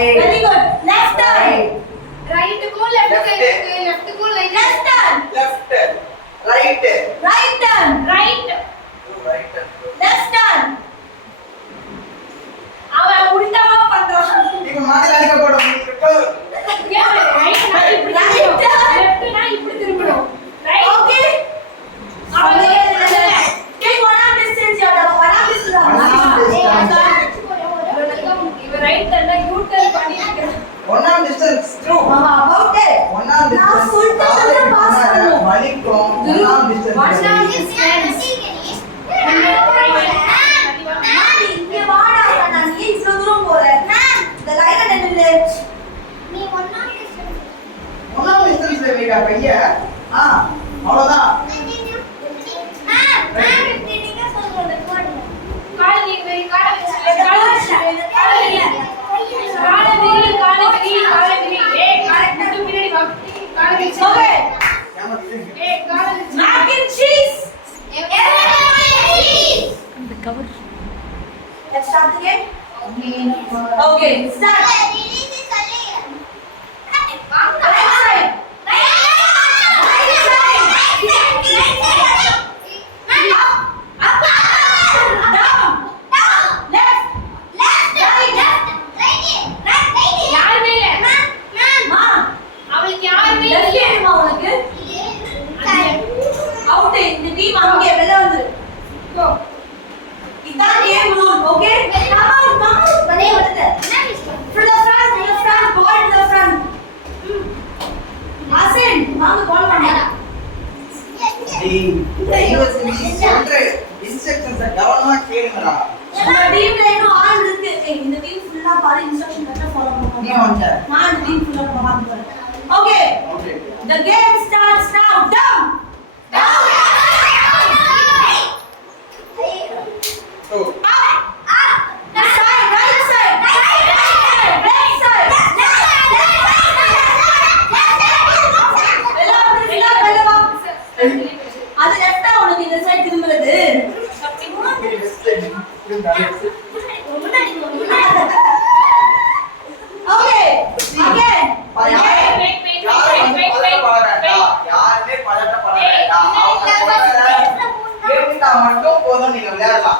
Right. Very good. Left turn. Right को left को right. Left turn. Left. Right. Right turn. Right. Right. Left turn. அவன் உல்டாவா பண்றான். இப்போ மாதிரி அடிக்க போறோம். ஏன் right நான் இப்படி left நான் இப்படி திரும்பணும். Right. Okay. அவன் Take one arm distance here. One arm distance. இவன் right turn U turn பண்ணிட்டு One arm distance. True. About it. One arm distance. நான் சொல்லிட்டு pass பண்ணனும். வலிக்கும். One arm distance. One arm distance. மாடி இங்க வாடா நான் நீ இவ்வளவு தூரம் போற இந்த லைன்ல நின்னு நீ one arm distance. One arm distance வைடா பையா. அவ்வளவுதான். கால் நீங்க கால வச்சு ஏய் கால மட்டும் பின்னாடி வா கால வச்சு ஓகே ஏய் கால mac and cheese the cover let's start again okay start right side instructions கவனமா கேளுங்கடா. இந்த டீம்ல இன்னும் ஆள் இருக்கு. இந்த டீம் ஃபுல்லா பாரு இன்ஸ்ட்ரக்ஷன் கரெக்ட்டா ஃபாலோ பண்ணுங்க. நீ வந்து நான் இந்த டீம் ஃபுல்லா பாருங்க. Okay. Okay. The game starts now. Down. Down. Oh Up. Up. Left side, right side. Right side. Left side. அது லெஃப்ட்டா உனக்கு இந்த சைடு திரும்புறது ஓகே அகைன் யாருமே பதட்டப்பட வேண்டாம். அவங்க மட்டும் போதும், நீங்க விளையாடலாம்.